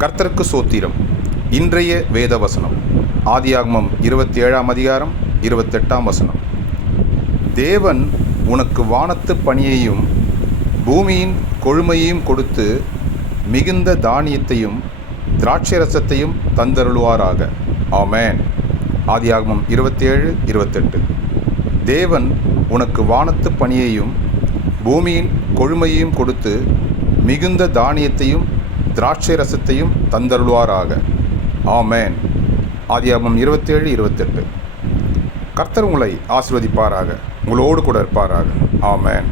கர்த்தருக்கு சோத்திரம். இன்றைய வேத வசனம் ஆதியாகமம் இருபத்தி ஏழாம் அதிகாரம் இருபத்தெட்டாம் வசனம். தேவன் உனக்கு வானத்து பணியையும் பூமியின் கொழுமையையும் கொடுத்து மிகுந்த தானியத்தையும் திராட்சரசத்தையும் தந்தருள்வாராக. ஆமேன். ஆதியாகமம் இருபத்தேழு இருபத்தெட்டு. தேவன் உனக்கு வானத்து பணியையும் பூமியின் கொழுமையையும் கொடுத்து மிகுந்த தானியத்தையும் திராட்சை ரசத்தையும் தந்தருள்வாராக. ஆமேன். ஆதியாமம் இருபத்தேழு இருபத்தெட்டு. கர்த்தர் உங்களை ஆசிர்வதிப்பாராக. உங்களோடு கூட இருப்பாராக. ஆமேன்.